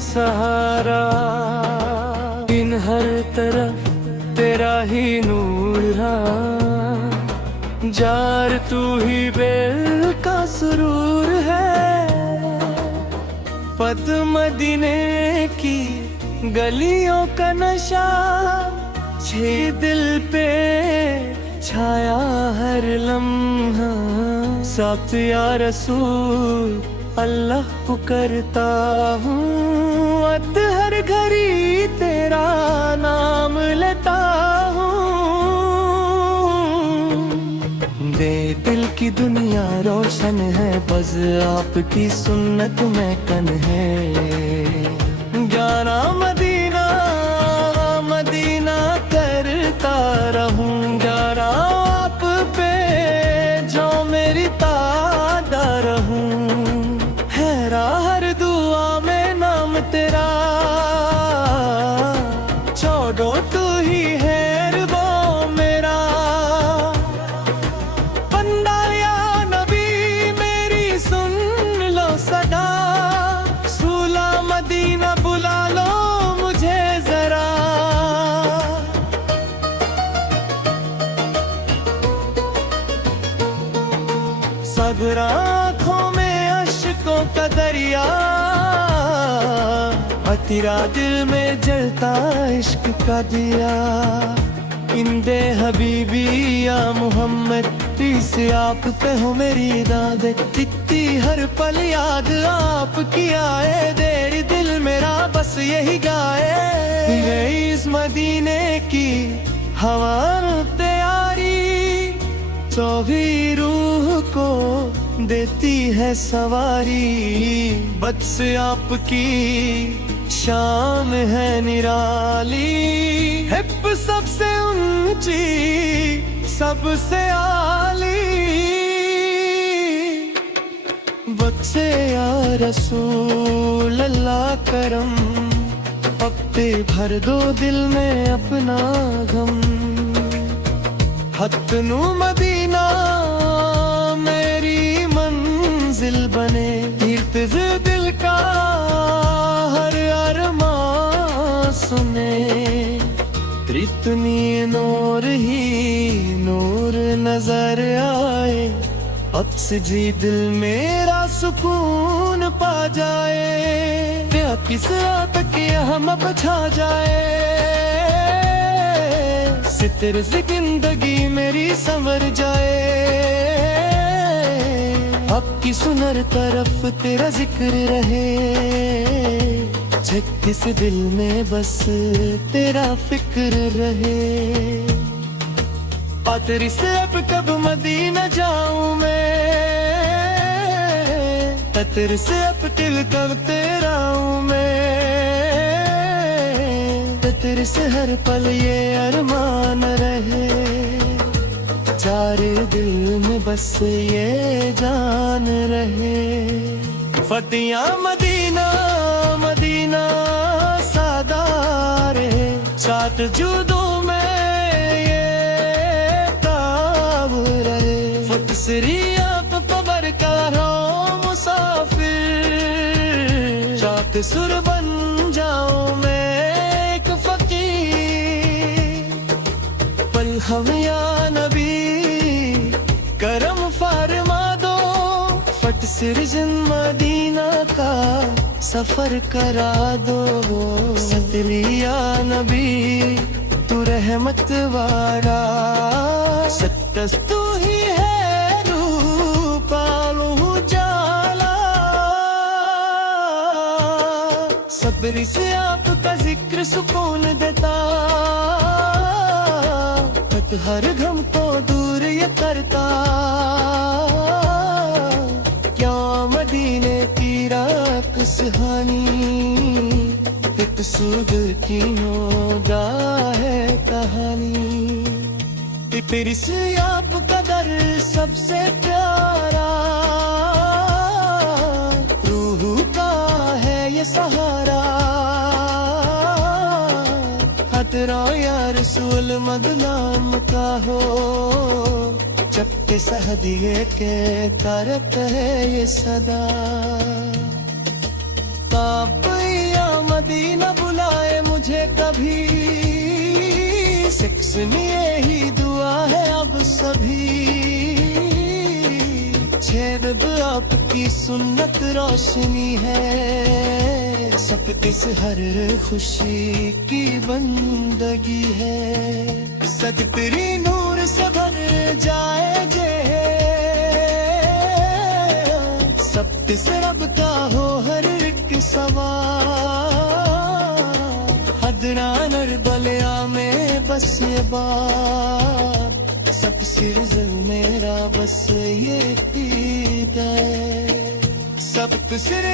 सहारा, इन हर तरफ तेरा ही नूर रहा। जार तू ही बेल का सुरूर है, पद मदीने की गलियों का नशा, छे दिल पे छाया हर लम्हा। साथ या रसूल अल्लाह पुकारता हूँ, अत हर घड़ी तेरा नाम लेता हूँ। दे दिल की दुनिया रोशन है, बस आपकी सुन्नत में कन है। जाना मदीना मदीना करता रहूं, जाना आप पे जो मेरी तादा रहूं। हर दुआ में नाम तेरा, छोड़ो तू ही है वो मेरा। बंदा या नबी मेरी सुन लो सदा, सूला मदीना बुला लो मुझे जरा। सब्र आँखों में अश्कों का दरिया, तेरा दिल में जलता इश्क का दिया। इंदे हबीबी या मोहम्मद, से आप पे हो मेरी दाद। इतनी हर पल याद आपकी आए, देरी दिल मेरा बस यही गाए। इस मदीने की हवा तैयारी, तो भी रूह को देती है सवारी। बस आपकी शान है निराली, हिप सबसे ऊंची सबसे आली। बख्शे या रसूल अल्लाह करम, अपने भर दो दिल में अपना गम। हत्नू मदीना मेरी मंजिल बने, तीर्थ दिल का हर अरमान सुने। इतनी नूर ही नूर नजर आए, अब से जी दिल मेरा सुकून पा जाए। क्या किस तक हम बचा जाए, सितर से जिंदगी मेरी संवर जाए। अब की सुनर तरफ तेरा जिक्र रहे, जिस दिल में बस तेरा फिक्र रहे। तेरी से अब कब मदीना जाऊं मैं, तेरे से अब दिल कब तेरा हूँ मैं। तेरे से हर पल ये अरमान रहे, चारे दिल में बस ये जान रहे। फतिया मदीना मदीना सादार है, साथ जुदों में ये ताब रहे। फतसरी आप पबरकारो मुसाफिर, चाक सुर बन जाऊं मैं एक फकीर। पल हम या नबी करम फरमा दो, फट सिरजन मदीना का सफर करा दो। सतरिया नबी तू रहमत वाला, सत्तस तू ही है रूपालू जाला। सबरी से आपका जिक्र सुकून देता, हर गम को दूर ये करता। क्या मदीने की रात सुहानी, एक सूद की होगा है कहानी। तेरी से आपका दर सबसे प्यारा, रूह का है ये सहारा। खतरा या रसूल मदनाम का हो, चपटे सहदिए के करत है ये सदा। काप या मदीना बुलाए मुझे कभी, सिक्स में यही दुआ है अब सभी। छेद आपकी सुन्नत रोशनी है, सकतिस हर खुशी की बंदगी है। सकतरी नूर से भर जाए जे, सबतिस रब का हो हर एक सवाल। हदना नरबलिया में बस ये बात, सब सिरजल मेरा बस ये हिदायत। सब सिर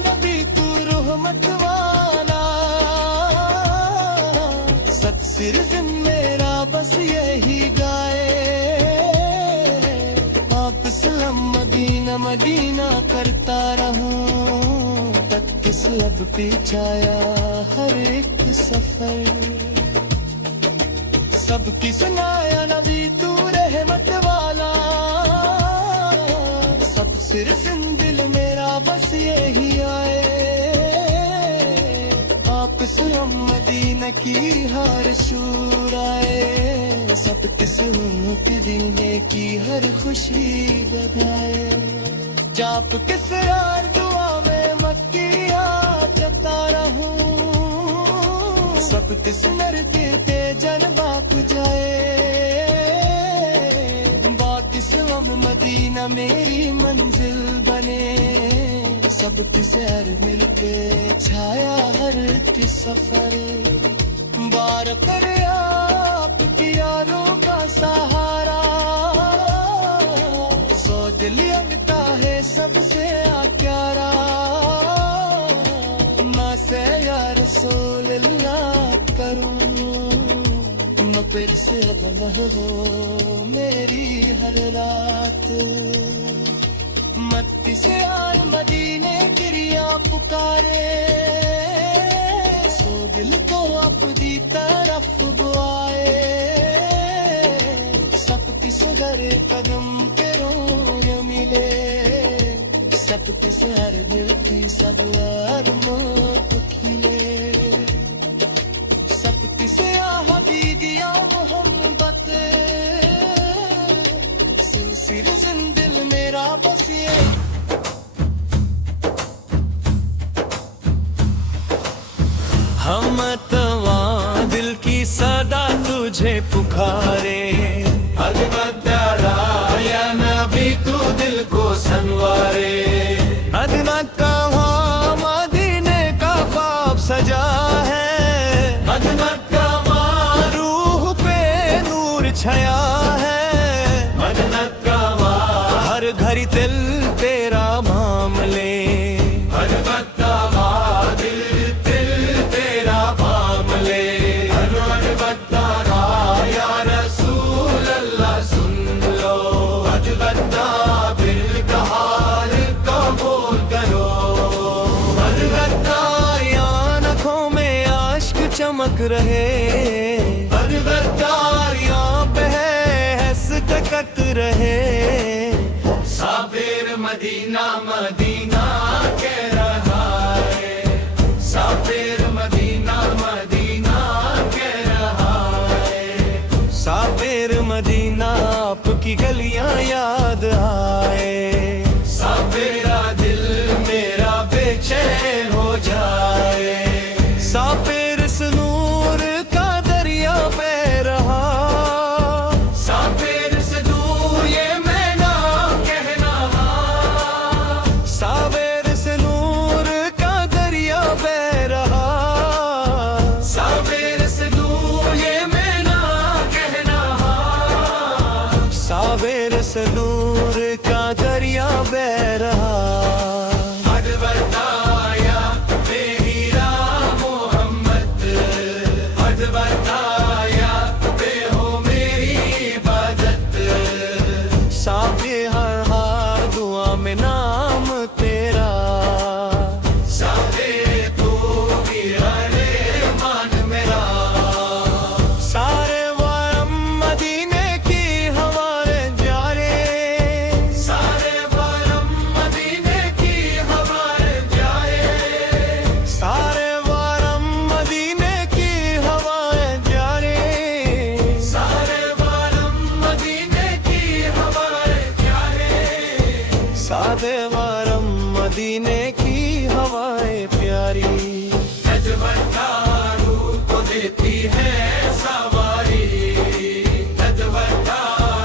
नबी तू रहमत वाला, सब सिरजल मेरा बस यही गाए। आप सलाम मदीना मदीना करता रहूं, तक किस लब पे छाया हर एक सफर। सबकी सुनाया नबी तू रहमत वाला, सब सिर दिल मेरा बस यही आए। आप सलाम मदीना की हर शूर आए, सब किस दीने की हर खुशी बधाए। जाप किस यार दुआ में मक्की जता रहूं, सब किस नर के जन बात जाए। बात सम मदीना मेरी मंजिल बने, सब सैर मिल के छाया हर सफर। बार करे आपकी यारों का सहारा, सौ दिल अंगता है सबसे प्यारा। माँ से या रसूल अल्लाह करूं, मैं फिर से अब हो मेरी हर रात। मत्ती से यार मदीने क्रिया पुकारे, सो दिल को अपनी तरफ बुआए। सब किस घर कदम पे रोज मिले, सब किस हर दिल की सब यार मोत खिले। सब किस हबीबिया मोहब्बत, सिर दिल मेरा बस ये। हम तवा दिल की सदा तुझे पुकारे, या नबी तू दिल को संवारे। अदना कहा मदीने का ख्वाब सजा है, अदना कहा रूह पे नूर छाया है। अदना कहा हर घड़ी दिल तेरा मामले, चमक रहे। यहाँ पे है सकत रहे। साबिर मदीना मदीना कह रहा है, साबिर मदीना मदीना कह रहा है। साबिर मदीना आपकी गलियां याद आए, साबिरा दिल मेरा बेचैन हो जाए। साबिर नूर का दरिया बह रहा, साबिर से दूर ये मैं ना कहना। साबिर से नूर का दरिया बह रहा, साबिर से दूर ये मैं ना कहना। साबिर से दूर सादे वारम मदीने की हवाएं प्यारी, तजवत्तारू को देती है सवारी, तजवत्ता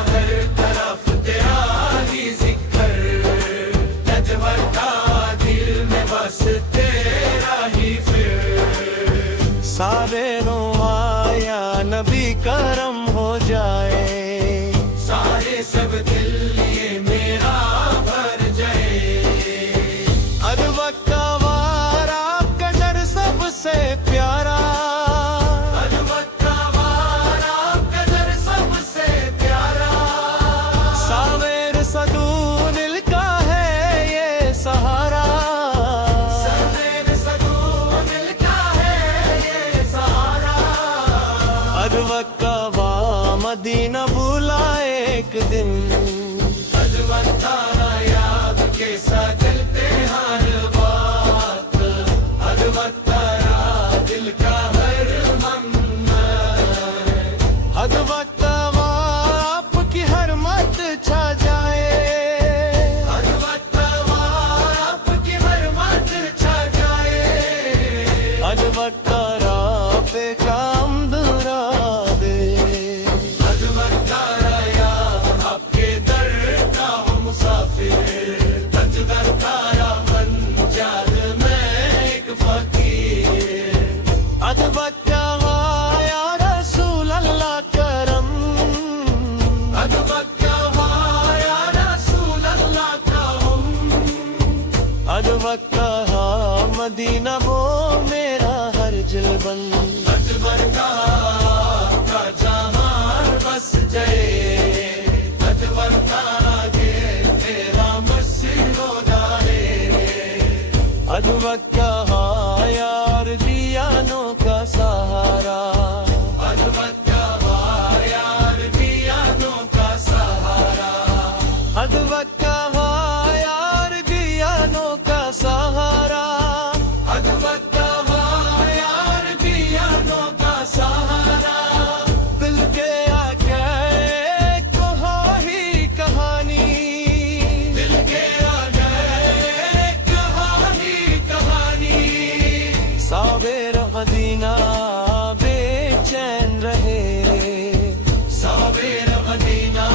हर तरफ तेरा ही जिक्र, तजवत्ता दिल में बस तेरा ही फिर। सारे नो आया नबी करम हो जाए, सारे सब दिल ये मेरा भर जाए। अदवक का वारा कदर सबसे प्यारा, अदवक का वारा कदर सबसे प्यारा, सावेर सदूनिल का है ये सहारा, सवेर सदूनिल का है ये सहारा। अदवक का वा मदीना बुलाए एक दिन, अजवत्ता याद के साथ चलते हर बात, अजवत्ता दिल का हर मन्नत, अदवक का वा आपकी हर मत छा जाए, अजवत्ता आपकी हर मत छा जाए। अदवक का राह पे काम दुरावे, अजवत्ता आपके दर का हो मुसाफिर, तजवत्ता बन जाद मैं एक फकीर। अदवक का या रसूल अल्लाह करम, अजवत्ता या रसूल अल्लाह का हम, अदवक का मदीना वो मेरा हर जिलबन, अजवत्ता का जहान बस जाए, अजवत्ता के तेरा मस्जिदो दाए। अदवक का यार दियानों का सहारा, अजवत्ता यार दियानों का सहारा, अदवक का यार दियानों का सहारा, अजवत्ता यार दियानों का सहारा। दिल के आके कहा ही कहानी, दिल के आगे कहानी कहानी, सावेर मदीना बेचैन रहे, सावेर मदीना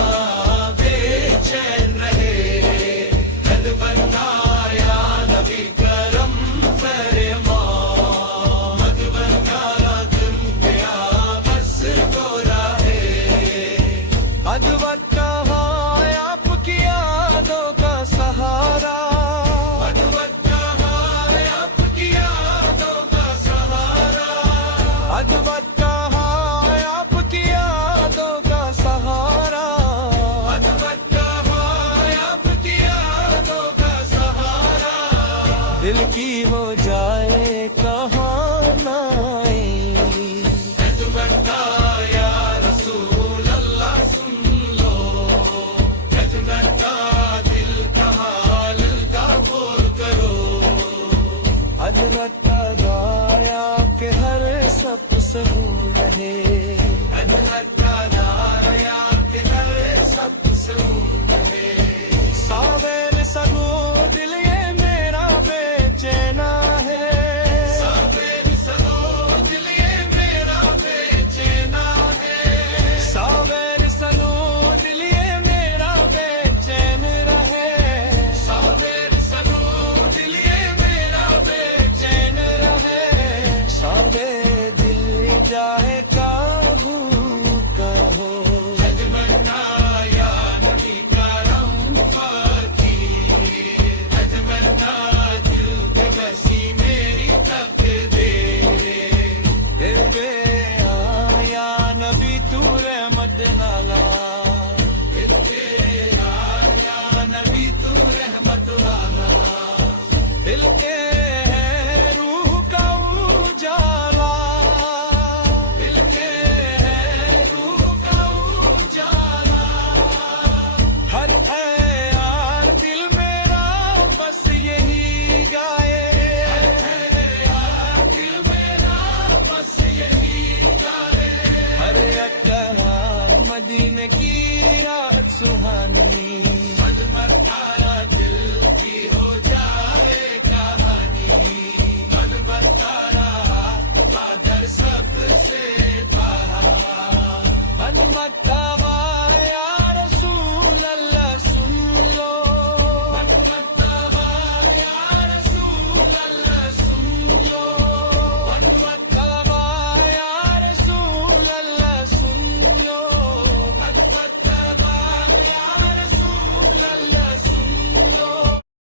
बेचैन रहे। तजवत्ता या नबी करम फरमा, तजवत्ता तुम गया बस को राहे। अदवक का आपकी यादों का सहारा, तजवत्ता आपकी यादों का सहारा, अदवक का आपकी यादों का सहारा, तजवत्ता आपकी यादों का सहारा। दिल की हो जाए कहाँ नाई, तजवत्ता या रसूल अल्लाह सुन लो, तजवत्ता दिल का हाल का बोल करो। अदवक का गाया के हर सब सहूर रहे, तजवत्ता या के हर सब सुन रहे। सावेर सगो दिल ये मेरा बेचैना है, सावेर सदो दिल ये मेरा बेचैना है, सावेर सगो दिल ये मेरा बेचैन रहे, सावेर सदो दिल ये मेरा बेचैन रहे, सावेर दिल जाए काबू कहो, तजवत्ता या नबी करम फकीर, तजवत्ता दिल पे बसी मेरी तकदीर। दिल पे आया नबी तू रहमत नाला, दिल पे आया नबी तू रहमत वाला, दिल के है रूह का उजाला, दिल के है रूह का उजाला। हर है यार दिल मेरा बस यही गाए, दिल मेरा बस यही गाए। हर एक मदीने की रात सुहानी, अजमत